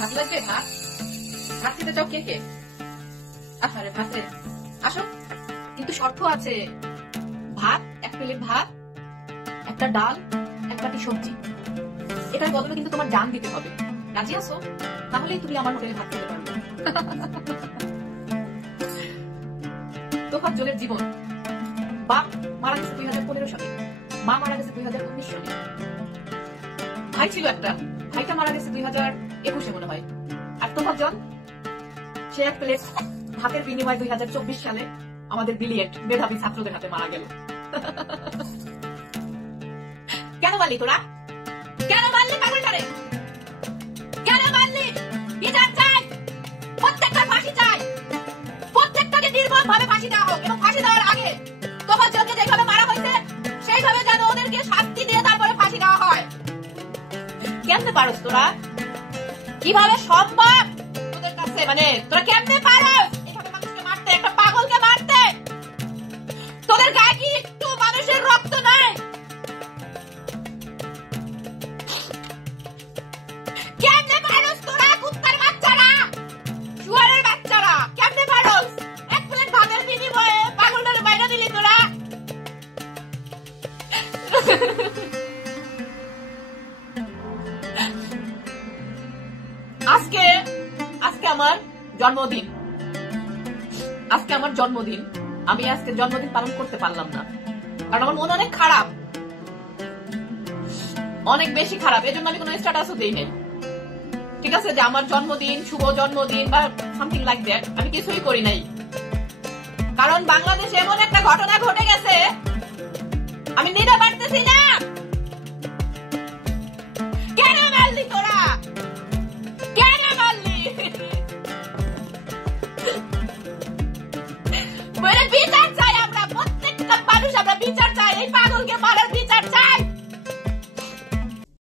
ভাত লাগবে? ভাত ভাত খেতে চাও? কে কে? আরে ভাত রে, আসো। কিন্তু শর্ত আছে, ভাত, 1 প্লেট ভাত, একটা ডাল, 1 বাটি সবজি। এটার বদলে কিন্তু তোমার জান দিতে হবে। রাজি আছো? তাহলেই তুমি আমার হোটেলে ভাত খেতে পারবে। তোফাজ্জলের জলের জীবন। বাপ মারা গেছে 2015 সালে, মা মারা গেছে 2019 সালে। ভাই ছিল একটা, ভাইটা মারা গেছে 2021 মনে হয়। আর তোফাজ্জল সে 1 প্লেট ভাতের বিনিময়ে 2024 সালে আমাদের ব্রিলিয়েন্ট মেধাবী ছাত্রদের হাতে মারা গেল। কেন মারলি তোরা? কেন মারলি পাগলটারে? কেন মারলি? বিচার চাই, প্রত্যেকটা ফাঁসি চাই, প্রত্যেকটাকে নির্মম ভাবে ফাঁসি দেওয়া হোক, এবং ফাঁসি দেওয়ার আগে তোফাজ্জলকে যেভাবে মারা হয়েছে সেইভাবে যেন ওদেরকে শাস্তি দিয়ে তারপরে ফাঁসি দেওয়া হয়। কেমনে পারস তোরা? কিভাবে সম্ভব তোদের কাছে? মানে তোরা কেমনে পারস এভাবে মানুষকে মারতে, একটা পাগলকে মারতে? তোদের গায়ে কি একটু মানুষের রক্ত নাই? কেমনে পারস তোরা? কুত্তার বাচ্চারা, শুয়ারের বাচ্চারা, কেমনে পারস? 1 প্লেট ভাতের বিনিময়ে পাগলটারে বাইরে দিলি তোরা। আজকে আমার জন্মদিন। আজকে আমার জন্মদিন। আমি আজকে জন্মদিন পালন করতে পারলাম না, কারণ আমার মন অনেক খারাপ, অনেক বেশি খারাপ। এজন্য আমি কোনো স্ট্যাটাসও দেই নাই। ঠিক আছে, যে আমার জন্মদিন, শুভ জন্মদিন বা সামথিং লাইক দ্যাট আমি কিছুই করি নাই, কারণ বাংলাদেশে এমন একটা ঘটনা ঘটে গেছে আমি নিতে পারতেছি না। কেন মারলি তোরা?